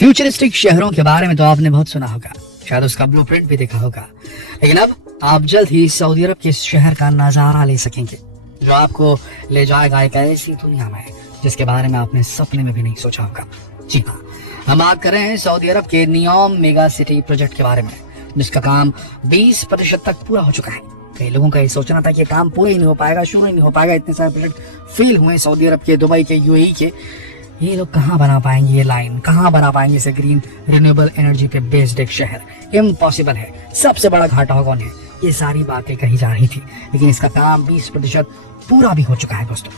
Futuristic शहरों के बारे में तो आपने बहुत सुना होगा, शायद उसका ब्लूप्रिंट भी देखा होगा, लेकिन अब आप जल्द ही सऊदी अरब के इस शहर का नजारा ले सकेंगे जो आपको ले जाएगा एक ऐसी दुनिया में जिसके बारे में आपने सपने में भी नहीं सोचा होगा। जी हाँ, हम बात कर रहे हैं सऊदी अरब के नियोम मेगा सिटी प्रोजेक्ट के बारे में, जिसका काम 20% तक पूरा हो चुका है। कई लोगों का ये सोचना था कि काम पूरा ही नहीं हो पाएगा, शुरू ही नहीं हो पाएगा, इतने सारे प्रोजेक्ट फेल हुए सऊदी अरब के, दुबई के, यूएई के, ये लोग कहाँ बना पाएंगे, ये लाइन कहाँ बना पाएंगे इसे ग्रीन रिन्यूएबल एनर्जी पे बेस्ड एक शहर, इम्पॉसिबल है, सबसे बड़ा घाटा कौन है, ये सारी बातें कही जा रही थी। लेकिन इसका काम 20% पूरा भी हो चुका है दोस्तों।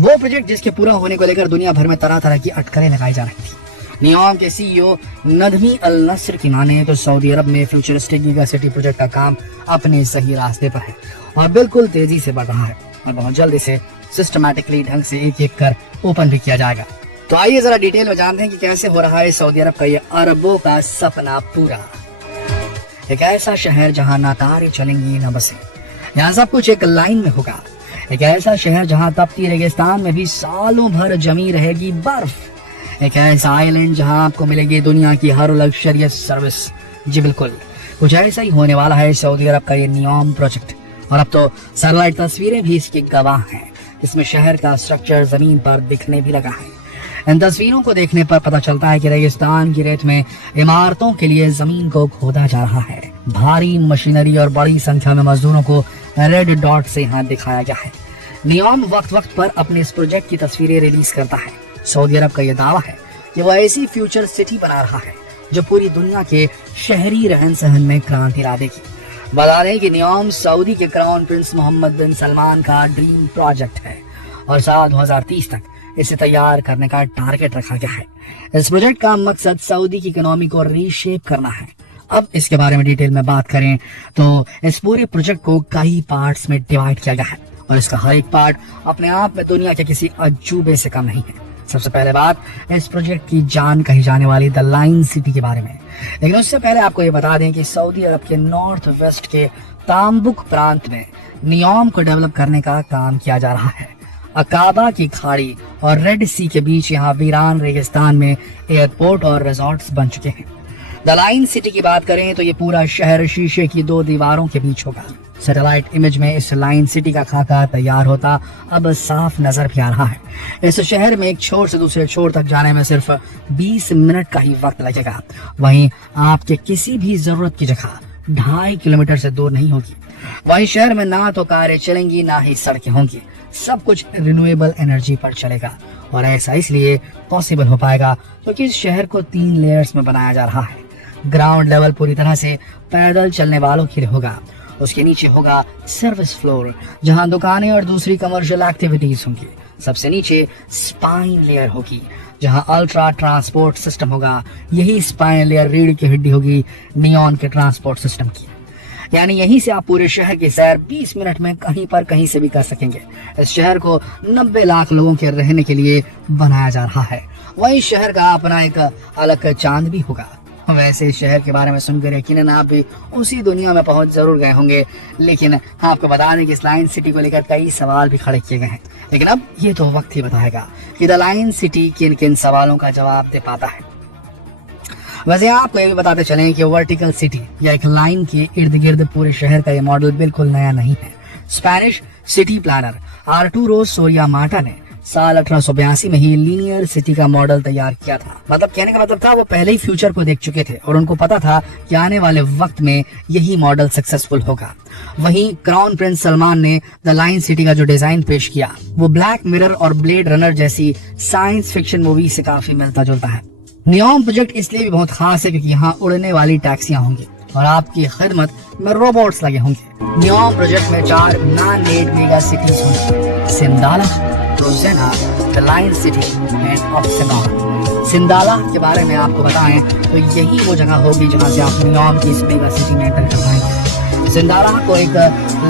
वो प्रोजेक्ट जिसके पूरा होने को लेकर दुनिया भर में तरह तरह की अटकलें लगाई जा रही थी। नियोम के सीईओ नदमी अल नस्र की माने तो सऊदी अरब में फ्यूचरिस्टिक गीगा सिटी प्रोजेक्ट का काम अपने सही रास्ते पर है और बिल्कुल तेजी से बढ़ रहा है और बहुत जल्द इसे सिस्टमैटिकली ढंग से एक एक कर ओपन भी किया जाएगा। तो आइए जरा डिटेल में जानते हैं कि कैसे हो रहा है सऊदी अरब का ये अरबों का सपना पूरा। एक ऐसा शहर जहां ना कारें चलेंगी ना बसें, यहाँ सब कुछ एक लाइन में होगा। एक ऐसा शहर जहां तपती रेगिस्तान में भी सालों भर जमी रहेगी बर्फ। एक ऐसा आइलैंड जहां आपको मिलेगी दुनिया की हर लग्जरियस सर्विस। जी बिल्कुल, कुछ ऐसा ही होने वाला है सऊदी अरब का ये नियोम प्रोजेक्ट। और अब तो सैटेलाइट तस्वीरें भी इसकी गवाह हैं। इसमें शहर का स्ट्रक्चर जमीन पर दिखने भी लगा है। इन तस्वीरों को देखने पर पता चलता है कि रेगिस्तान की रेत में इमारतों के लिए जमीन को खोदा जा रहा है। भारी मशीनरी और बड़ी संख्या में मजदूरों को रेड डॉट से यहाँ दिखाया गया है। नियोम वक्त वक्त पर अपने इस प्रोजेक्ट की तस्वीरें रिलीज करता है। सऊदी अरब का यह दावा है कि वह ऐसी फ्यूचर सिटी बना रहा है जो पूरी दुनिया के शहरी रहन सहन में क्रांति ला देगी। बता दें कि नियोम सऊदी के क्राउन प्रिंस मोहम्मद बिन सलमान का ड्रीम प्रोजेक्ट है और साल 2030 तक इसे तैयार करने का टारगेट रखा गया है। इस प्रोजेक्ट का मकसद सऊदी की इकोनॉमी को रीशेप करना है। अब इसके बारे में डिटेल में बात करें तो इस पूरे प्रोजेक्ट को कई पार्ट्स में डिवाइड किया गया है और इसका हर एक पार्ट अपने आप में दुनिया के किसी अजूबे से कम नहीं है। सबसे पहले बात इस प्रोजेक्ट की जान कही जाने वाली द लाइन सिटी के बारे में, लेकिन उससे पहले आपको ये बता दें कि सऊदी अरब के नॉर्थ वेस्ट के ताम्बुक प्रांत में नियोम को डेवलप करने का काम किया जा रहा है। अकाबा की खाड़ी और रेड सी के बीच यहाँ वीरान रेगिस्तान में एयरपोर्ट और रिजॉर्ट्स बन चुके हैं। द लाइन सिटी की बात करें तो ये पूरा शहर शीशे की 2 दीवारों के बीच होगा। सैटेलाइट इमेज में इस लाइन सिटी का खाका तैयार होता अब साफ नजर भी आ रहा है। इस शहर में एक छोर से दूसरे छोर तक जाने में सिर्फ 20 मिनट का ही वक्त लगेगा। वहीं आपके किसी भी जरूरत की जगह 2.5 किलोमीटर से दूर नहीं होगी। वहीं शहर में ना तो कारें चलेंगी ना ही सड़कें होंगी, सब कुछ रिन्यूएबल एनर्जी पर चलेगा। और ऐसा इसलिए पॉसिबल हो पाएगा क्योंकि इस शहर को 3 लेयर्स में बनाया जा रहा है। ग्राउंड लेवल पूरी तरह से पैदल चलने वालों के लिए होगा। उसके नीचे होगा सर्विस फ्लोर जहां दुकानें और दूसरी कमर्शियल एक्टिविटीज होंगी। सबसे नीचे स्पाइन लेयर होगी जहां अल्ट्रा ट्रांसपोर्ट सिस्टम होगा। यही स्पाइन लेयर रीढ़ की हड्डी होगी नियोम के ट्रांसपोर्ट सिस्टम की, यानी यहीं से आप पूरे शहर की सैर 20 मिनट में कहीं पर कहीं से भी कर सकेंगे। इस शहर को 90 लाख लोगों के रहने के लिए बनाया जा रहा है। वहीं शहर का अपना एक अलग चांद भी होगा। वैसे इस शहर के बारे में सुनकर यकीनन आप भी उसी दुनिया में पहुंच जरूर गए होंगे, लेकिन आपको बता दें कि इस लाइन सिटी को लेकर कई सवाल भी खड़े किए गए हैं। लेकिन अब ये तो वक्त ही बताएगा कि द लाइन सिटी किन किन सवालों का जवाब दे पाता है। वैसे आपको ये भी बताते चलें कि वर्टिकल सिटी या एक लाइन के इर्द गिर्द पूरे शहर का ये मॉडल बिल्कुल नया नहीं है। स्पेनिश सिटी प्लानर आर्टूरो सोरिया माटा ने साल 1882 में ही लीनियर सिटी का मॉडल तैयार किया था। मतलब कहने का मतलब था वो पहले ही फ्यूचर को देख चुके थे और उनको पता था कि आने वाले वक्त में यही मॉडल सक्सेसफुल होगा। वहीं क्राउन प्रिंस सलमान ने द लाइन सिटी का जो डिजाइन पेश किया वो ब्लैक मिरर और ब्लेड रनर जैसी साइंस फिक्शन मूवी से काफी मिलता जुलता है। नियोम प्रोजेक्ट इसलिए भी बहुत खास है क्योंकि यहाँ उड़ने वाली टैक्सियां होंगी और आपकी खिदमत में रोबोट्स लगे होंगे। नियोम प्रोजेक्ट में 4 मैन-मेड मेगा सिटीज होंगी: सिंदाला, रोजेना, द लाइन सिटी एंड ऑक्सिमोर। सिंदाला के बारे में आपको बताएं तो यही वो जगह होगी जहां से आप नियोम की इस मेगा सिटी में एंटर कर पाएंगे। सिंदाला को एक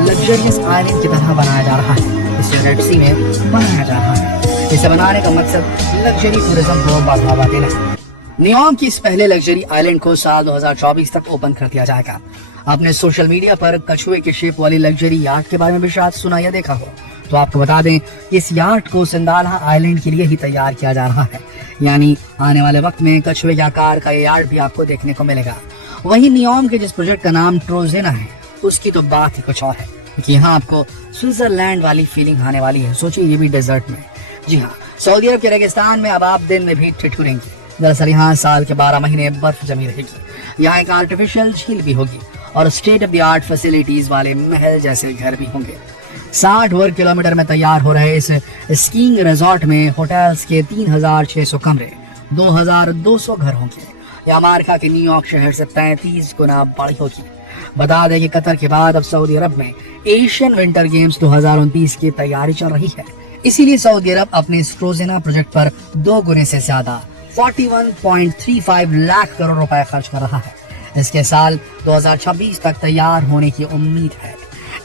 लग्जरियस आइलैंड की तरह बनाया जा रहा है। इसे रेड सी में बनाया जा रहा है। इसे बनाने का मकसद लग्जरी टूरिज्म को बढ़ावा देना है। नियोम की इस पहले लग्जरी आइलैंड को साल 2024 तक ओपन कर दिया जाएगा। आपने सोशल मीडिया पर कछुए के शेप वाली लग्जरी यार्ड के बारे में भी शायद सुना या देखा हो। तो आपको बता दें इस यार्ड को सिंदाला आइलैंड के लिए ही तैयार किया जा रहा है, यानी आने वाले वक्त में कछुए के आकार का ये यार्ड भी आपको देखने को मिलेगा। वहीं नियोम के जिस प्रोजेक्ट का नाम ट्रोजेना है उसकी तो बात ही कुछ और है, क्योंकि यहाँ आपको स्विट्जरलैंड वाली फीलिंग आने वाली है। सोचिए ये भी डेजर्ट में। जी हाँ, सऊदी अरब के रेगिस्तान में अब आप दिन में भी ठिठुरेंगे। दरअसल यहाँ साल के 12 महीने बर्फ जमी रहेगी। यहाँ एक आर्टिफिशियल झील भी होगी और state of the art facilities वाले महल जैसे घर भी होंगे। 60 वर्ग किलोमीटर में तैयार हो रहे इस स्कीइंग रिजॉर्ट में होटल्स के 3600 कमरे, 2200 घर होंगे। यह अमेरिका के न्यूयॉर्क शहर से 33 गुना बड़ी होगी। बता दें कि कतर के बाद अब सऊदी अरब में एशियन विंटर गेम्स 2029 की तैयारी चल रही है। इसीलिए सऊदी अरब अपने इस ट्रोजेना प्रोजेक्ट पर 2 गुने से ज्यादा 41.35 लाख करोड़ रुपए खर्च कर रहा है। इसके साल 2026 तक तैयार होने की उम्मीद है।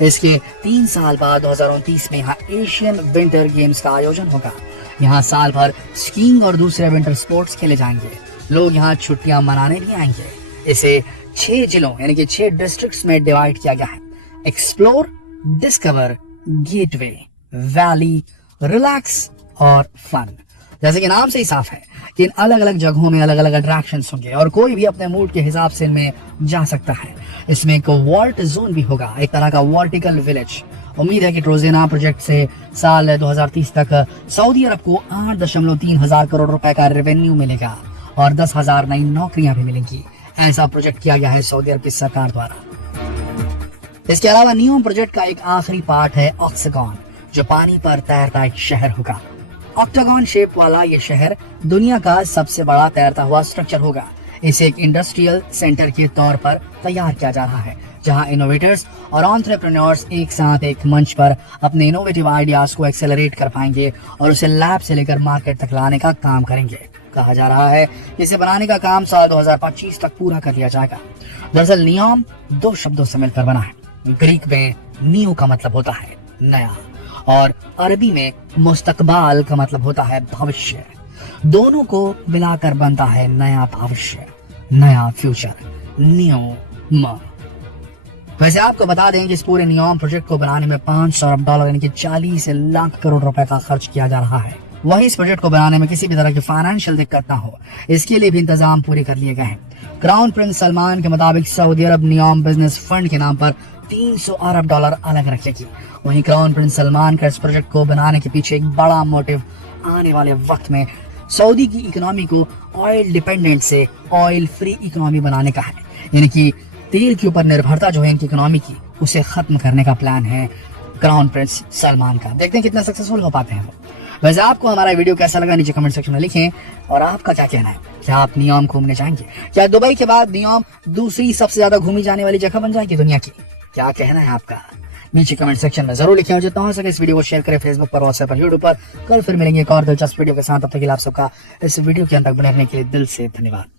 इसके 3 साल बाद 2029 में यहाँ एशियन विंटर गेम्स का आयोजन होगा। यहाँ साल भर स्कीइंग और दूसरे विंटर स्पोर्ट्स खेले जाएंगे। लोग यहाँ छुट्टियां मनाने भी आएंगे। इसे 6 जिलों यानी कि 6 डिस्ट्रिक्ट्स में डिवाइड किया गया है। Explore, discover, gateway, valley, relax और फन। जैसे कि नाम से ही साफ है कि इन अलग अलग जगहों में अलग अलग अट्रैक्शंस होंगे और कोई भी अपने मूड के हिसाब से इनमें जा सकता है। इसमें एक वॉल्ट जोन भी होगा, एक तरह का वर्टिकल विलेज। उम्मीद है कि ट्रोजेना प्रोजेक्ट से साल 2030 तक सऊदी अरब को 8.3 हजार करोड़ रुपए का रेवेन्यू मिलेगा और 10,000 नई नौकरियां भी मिलेंगी। ऐसा प्रोजेक्ट किया गया है सऊदी अरब की सरकार द्वारा। इसके अलावा नियोम प्रोजेक्ट का एक आखिरी पार्ट है ऑक्टागन, जो पानी पर तैरता एक शहर होगा। ऑक्टागन शेप वाला ये शहर दुनिया का सबसे बड़ा तैरता हुआ स्ट्रक्चर होगा। इसे एक इंडस्ट्रियल सेंटर के तौर पर तैयार किया जा रहा है, जहां इनोवेटर्स और एंटरप्रेन्योर्स एक साथ एक मंच पर अपने इनोवेटिव आइडियाज को एक्सेलरेट कर पाएंगे और उसे लैब से लेकर मार्केट तक लाने का काम करेंगे। कहा जा रहा है कि इसे बनाने का काम साल 2025 तक पूरा कर लिया जाएगा। दरअसल नियोम 2 शब्दों से मिलकर बना है। ग्रीक में नियो का मतलब होता है नया और अरबी में मुस्तकबाल का मतलब होता है भविष्य। दोनों को मिलाकर बनता है नया भविष्य, नया फ्यूचर, नियोम। वैसे आपको बता दें कि इस पूरे नियोम प्रोजेक्ट को बनाने में 500 अरब डॉलर यानी कि 40 लाख करोड़ रुपए का खर्च किया जा रहा है। वहीं इस प्रोजेक्ट को बनाने में किसी भी तरह की फाइनेंशियल दिक्कत ना हो, इसके लिए भी इंतजाम पूरे कर लिए गए हैं। क्राउन प्रिंस सलमान के मुताबिक सऊदी अरब नियोम बिजनेस फंड के नाम पर 300 अरब डॉलर अलग रखेगी। वहीं क्राउन प्रिंस सलमान का इस प्रोजेक्ट को बनाने के पीछे एक बड़ा मोटिव आने वाले वक्त में सऊदी की इकोनॉमी को ऑयल डिपेंडेंट से ऑयल फ्री इकोनॉमी बनाने का है, यानी कि तेल के ऊपर निर्भरता जो है इनकी इकोनॉमी की, उसे खत्म करने का प्लान है क्राउन प्रिंस सलमान का। देखते हैं कितना सक्सेसफुल हो पाते हैं वो। वैसे आपको हमारा वीडियो कैसा लगा नीचे कमेंट सेक्शन में लिखें और आपका क्या कहना है। क्या आप नियोम घूमने जाएंगे? क्या दुबई के बाद नियोम दूसरी सबसे ज्यादा घूमी जाने वाली जगह बन जाएगी दुनिया की? क्या कहना है आपका? नीचे कमेंट सेक्शन में जरूर लिखें और जितना हो सके इस वीडियो को शेयर करें फेसबुक पर, व्हाट्सएप पर, यूट्यूब पर। कल फिर मिलेंगे एक और दिलचस्प वीडियो के साथ। तब तक के लिए आप सबका इस वीडियो के अंत तक बने रहने के लिए दिल से धन्यवाद।